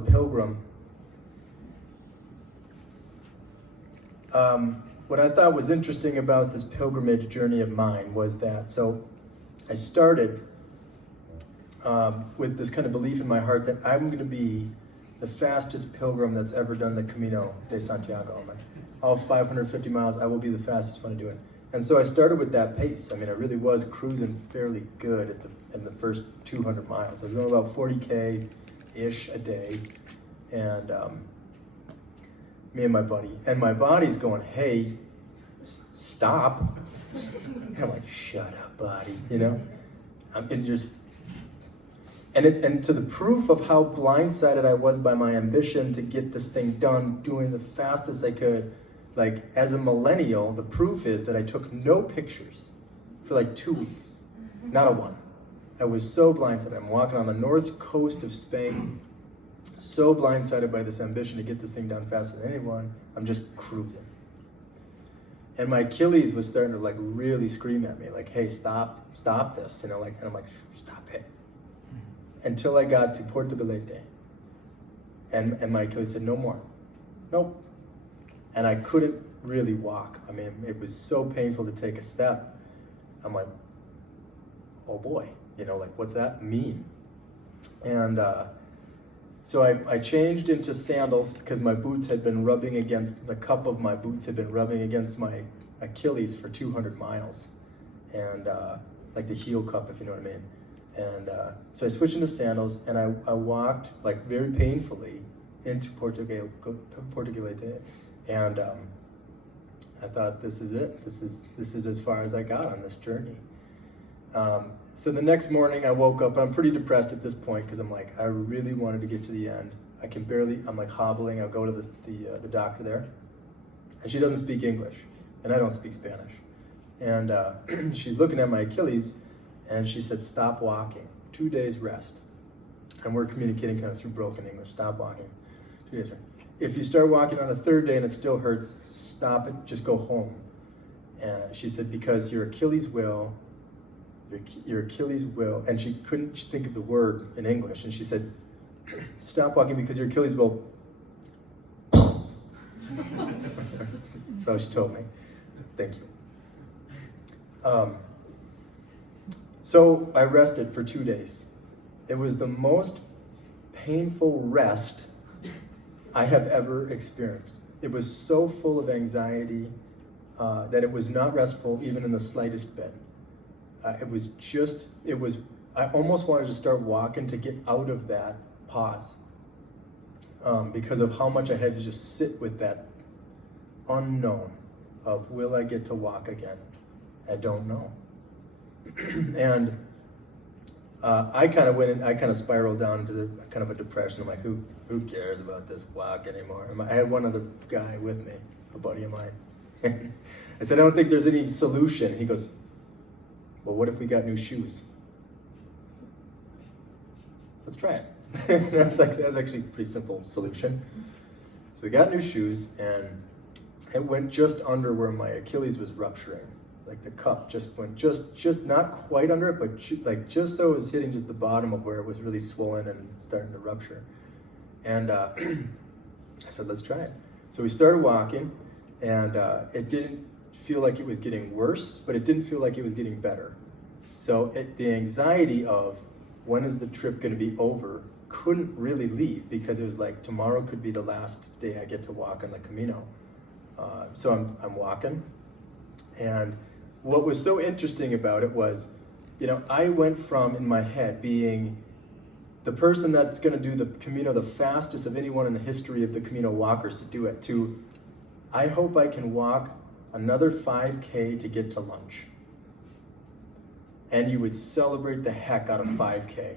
Pilgrim. What I thought was interesting about this pilgrimage journey of mine was that, so I started with this kind of belief in my heart that I'm going to be the fastest pilgrim that's ever done the Camino de Santiago. All 550 miles, I will be the fastest one to do it. And so I started with that pace. I mean, I really was cruising fairly good in the first 200 miles. I was going about 40K-ish a day. And me and my buddy. And my body's going, hey, stop. And I'm like, shut up, body, you know? And to the proof of how blindsided I was by my ambition to get this thing done, doing the fastest I could, like as a millennial, the proof is that I took no pictures for like 2 weeks, not a one. I was so blindsided. I'm walking on the north coast of Spain, so blindsided by this ambition to get this thing done faster than anyone. I'm just cruising. And my Achilles was starting to like really scream at me, like, hey, stop this, you know, like, and I'm like, stop it. Until I got to Porto Galete. And my Achilles said, no more. Nope. And I couldn't really walk. I mean, it was so painful to take a step. I'm like, oh boy, you know, like, what's that mean? And so I changed into sandals because my boots had been rubbing against, the cup of my boots had been rubbing against my Achilles for 200 miles. And like the heel cup, if you know what I mean. And so I switched into sandals, and I walked like very painfully into Porto Galete, and I thought, this is it. This is as far as I got on this journey. So the next morning I woke up, and I'm pretty depressed at this point because I'm like, I really wanted to get to the end. I'm like hobbling. I'll go to the doctor there, and she doesn't speak English, and I don't speak Spanish, and she's looking at my Achilles. And she said, stop walking, 2 days rest. And we're communicating kind of through broken English, stop walking, 2 days rest. If you start walking on the third day and it still hurts, stop it, just go home. And she said, because your Achilles will, and she couldn't think of the word in English. And she said, stop walking because your Achilles will. So she told me, so, thank you. So I rested for 2 days. It was the most painful rest I have ever experienced. It was so full of anxiety that it was not restful even in the slightest bit. I almost wanted to start walking to get out of that pause because of how much I had to just sit with that unknown of, will I get to walk again? I don't know. And I kind of spiraled down into kind of a depression. I'm like, who cares about this walk anymore? I had one other guy with me, a buddy of mine. I said, I don't think there's any solution. He goes, well, what if we got new shoes? Let's try it. That's actually a pretty simple solution. So we got new shoes, and it went just under where my Achilles was rupturing. Like the cup just went just not quite under it, but just so it was hitting just the bottom of where it was really swollen and starting to rupture. And I said, let's try it. So we started walking, and it didn't feel like it was getting worse, but it didn't feel like it was getting better. So the anxiety of when is the trip going to be over couldn't really leave, because it was like tomorrow could be the last day I get to walk on the Camino. So I'm walking, and what was so interesting about it was, you know, I went from, in my head, being the person that's going to do the Camino the fastest of anyone in the history of the Camino walkers to do it, to, I hope I can walk another 5K to get to lunch. And you would celebrate the heck out of 5K.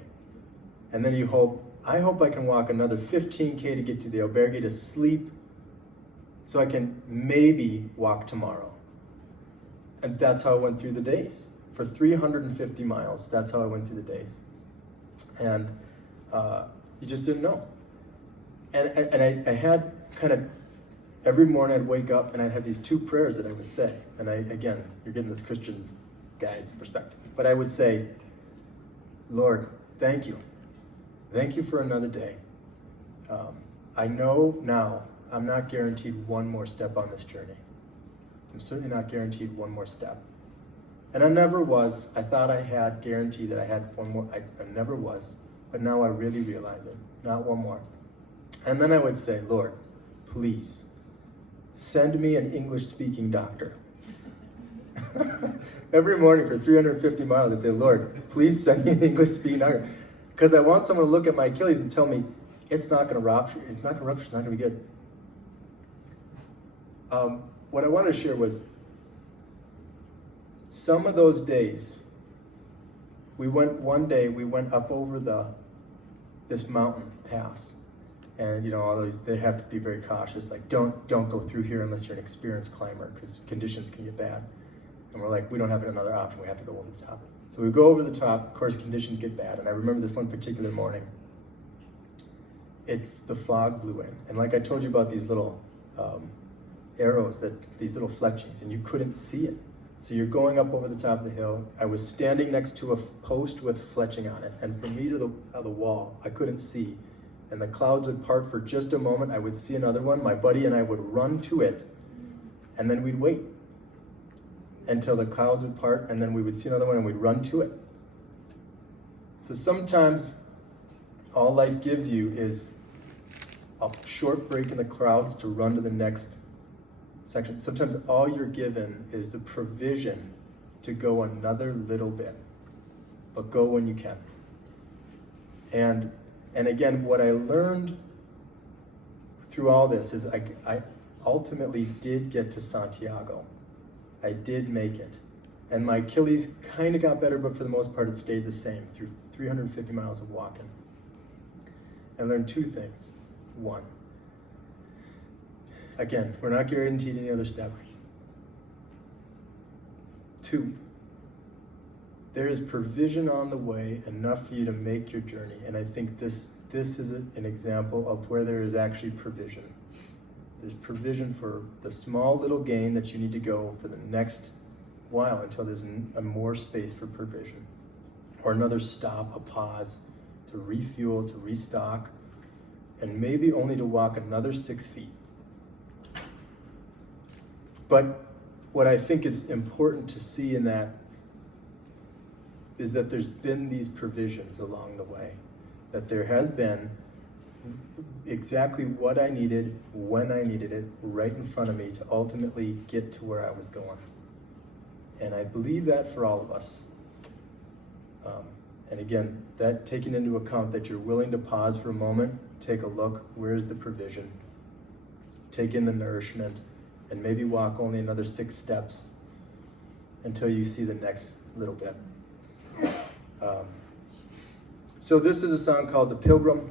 And then I hope I can walk another 15K to get to the albergue to sleep, so I can maybe walk tomorrow. And that's how I went through the days. For 350 miles, that's how I went through the days. And you just didn't know. And I had kind of, every morning I'd wake up and I'd have these two prayers that I would say. And again, you're getting this Christian guy's perspective. But I would say, Lord, thank you. Thank you for another day. I know now I'm not guaranteed one more step on this journey. I'm certainly not guaranteed one more step. And I never was. I thought I had guaranteed that I had one more. I never was. But now I really realize it. Not one more. And then I would say, Lord, please, send me an English-speaking doctor. Every morning for 350 miles, I'd say, Lord, please send me an English-speaking doctor. Because I want someone to look at my Achilles and tell me, it's not going to rupture, it's not going to rupture, it's not going to be good. What I wanted to share was, some of those days, one day we went up over this mountain pass. And they have to be very cautious, like don't go through here unless you're an experienced climber, because conditions can get bad. And we're like, we don't have another option, we have to go over the top. So we go over the top, of course conditions get bad, and I remember this one particular morning, the fog blew in. And like I told you about these little arrows, these little fletchings, and you couldn't see it. So you're going up over the top of the hill. I was standing next to a post with fletching on it, and from me to the wall, I couldn't see. And the clouds would part for just a moment. I would see another one. My buddy and I would run to it, and then we'd wait until the clouds would part, and then we would see another one, and we'd run to it. So sometimes all life gives you is a short break in the clouds to run to the next section. Sometimes all you're given is the provision to go another little bit, but go when you can. And again, what I learned through all this is I ultimately did get to Santiago. I did make it. And my Achilles kind of got better, but for the most part it stayed the same through 350 miles of walking. I learned two things. One, again, we're not guaranteed any other step. Two, there is provision on the way, enough for you to make your journey. And I think this is an example of where there is actually provision. There's provision for the small little gain that you need to go for the next while until there's more space for provision. Or another stop, a pause, to refuel, to restock, and maybe only to walk another 6 feet. But what I think is important to see in that is that there's been these provisions along the way, that there has been exactly what I needed, when I needed it, right in front of me to ultimately get to where I was going. And I believe that for all of us. And again, that taking into account that you're willing to pause for a moment, take a look, where's the provision? Take in the nourishment, and maybe walk only another 6 steps until you see the next little bit. So this is a song called The Pilgrim.